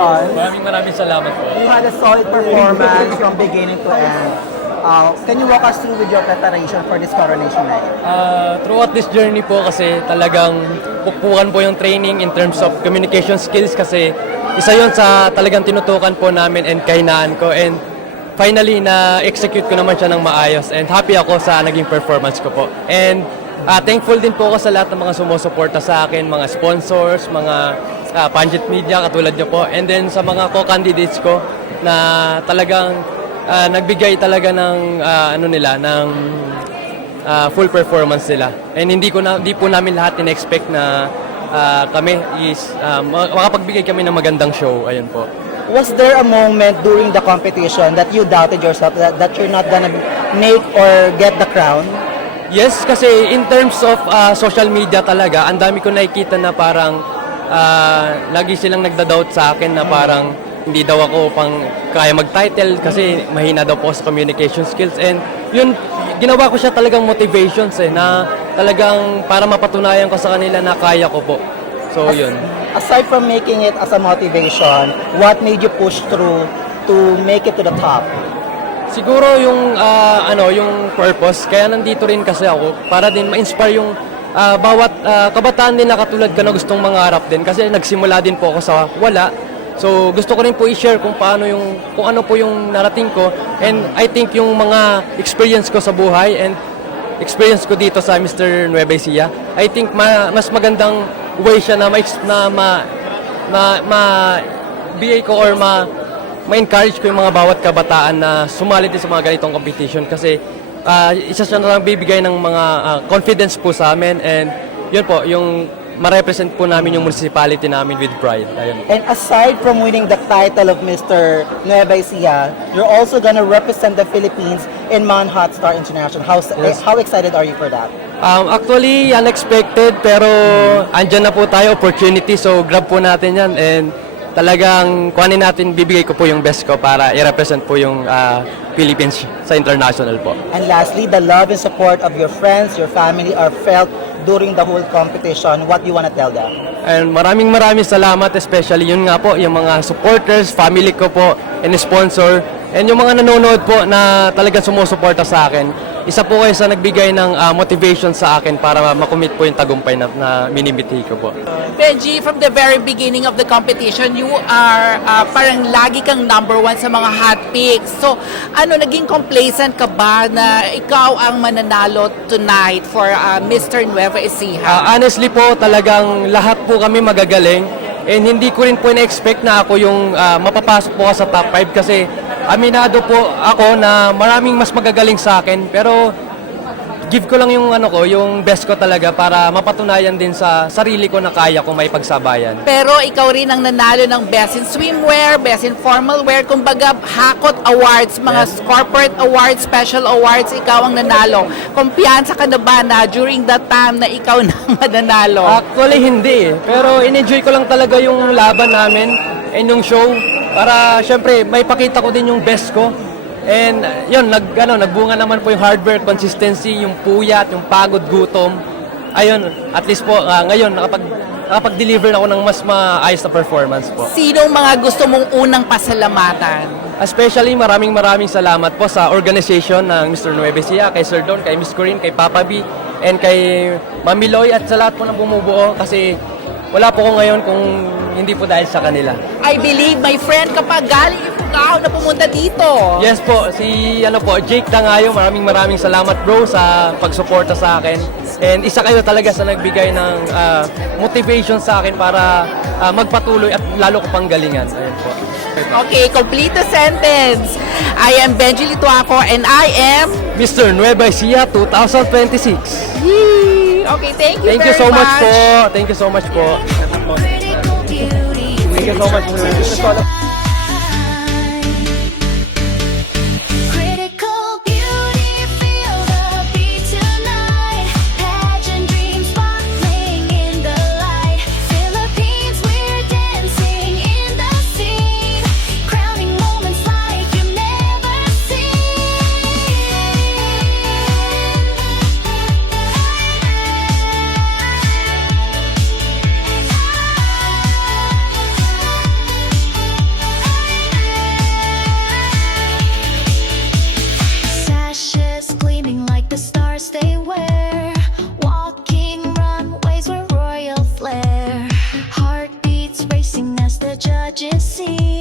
Maraming salamat po. You had a solid performance from beginning to end. Can you walk us through with your preparation for this coronation night? Throughout this journey po kasi talagang pukpukan po yung training in terms of communication skills kasi isa yon sa talagang tinutukan po namin and kahinaan ko, and finally na-execute ko naman siya ng maayos, and happy ako sa naging performance ko po. And thankful din po ako sa lahat ng mga sumusuporta sa akin, mga sponsors, mga Panjit Media katulad niyo po, and then sa mga co-candidates ko na talagang nagbigay talaga ng full performance nila. And hindi po namin lahat in-expect na kami is makapagbigay kami ng magandang show. Ayun po. Was there a moment during the competition that you doubted yourself that you're not gonna make or get the crown? Yes, kasi in terms of social media talaga, ang dami ko nakikita na parang lagi silang nagda-doubt sa akin na parang hindi daw ako pang kaya mag-title kasi mahina daw po sa communication skills. And yun, ginawa ko siya talagang motivations na talagang para mapatunayan ko sa kanila na kaya ko po. So yun. Aside from making it as a motivation, what made you push through to make it to the top? Siguro yung yung purpose, kaya nandito rin kasi ako para din ma-inspire yung bawat kabataan din na katulad ka na gustong mangarap din, kasi nagsimula din po ako sa wala. So gusto ko rin po i-share kung ano po yung narating ko, and I think yung mga experience ko sa buhay and experience ko dito sa Mr. Nueva Ecija, I think mas magandang way siya na bigay ko or ma-encourage ko yung mga bawat kabataan na sumali din sa mga ganitong competition, kasi isa siya na bibigay ng mga confidence po sa amin, and yun po, yung ma-represent po namin yung municipality namin with pride. Ayun. And aside from winning the title of Mr. Nueva Ecija, you're also gonna represent the Philippines in Mount Hot Star International. How excited are you for that? Actually, unexpected, pero andyan na po tayo, opportunity, so grab po natin yan, and talagang kuhanin natin, bibigay ko po yung best ko para i-represent po yung Philippines sa international po. And lastly, the love and support of your friends, your family are felt during the whole competition. What do you want to tell them? And maraming salamat, especially yun nga po, yung mga supporters, family ko po, and sponsor, and yung mga nanonood po na talagang sumusuporta sa akin. Isa po kayo sa nagbigay ng motivation sa akin para makumit po yung tagumpay na minimithi ko po. Benji, from the very beginning of the competition, you are parang lagi kang number 1 sa mga hot picks. So, naging complacent ka ba na ikaw ang mananalo tonight for Mr. Nueva Ecija? Honestly po, talagang lahat po kami magagaling, and hindi ko rin po na-expect na ako yung mapapasok po sa top 5, kasi aminado po ako na maraming mas magagaling sa akin, pero give ko lang yung yung best ko talaga para mapatunayan din sa sarili ko na kaya ko may pagsabayan. Pero ikaw rin ang nanalo ng Best in Swimwear, Best in Formal Wear, kumbaga Hakot Awards, mga corporate awards, special awards, ikaw ang nanalo. Kumpiyansa ka na ba na during that time na ikaw na mananalo? Actually hindi, pero in-enjoy ko lang talaga yung laban namin and yung show, para syempre may pakita ko din yung best ko. And yun, nagbunga naman po yung hard work, consistency, yung puyat, yung pagod, gutom. Ayun, at least po ngayon nakapag-deliver ako ng mas maayos na performance po. Sinong mga gusto mong unang pasalamatan? Especially maraming salamat po sa organization ng Mr. Nueva Ecija, kay Sir Don, kay Miss Corinne, kay Papa B, and kay Mami Loy, at sa lahat po ng bumubuo, kasi wala po ko ngayon kung hindi po dahil sa kanila. I believe, my friend, kapag galing Ifugao na pumunta dito. Yes po, Jake Dangayo, maraming salamat bro sa pagsuporta sa akin. And isa kayo talaga sa nagbigay ng motivation sa akin para magpatuloy at lalo ko pang galingan. Ayun po. Okay, complete the sentence. I am Benji Lituaco and I am Mr. Nueva Ecija 2026. Yee! Okay, thank you Thank very you so much po. much. Thank you so much po. Thank you so much po. judges see.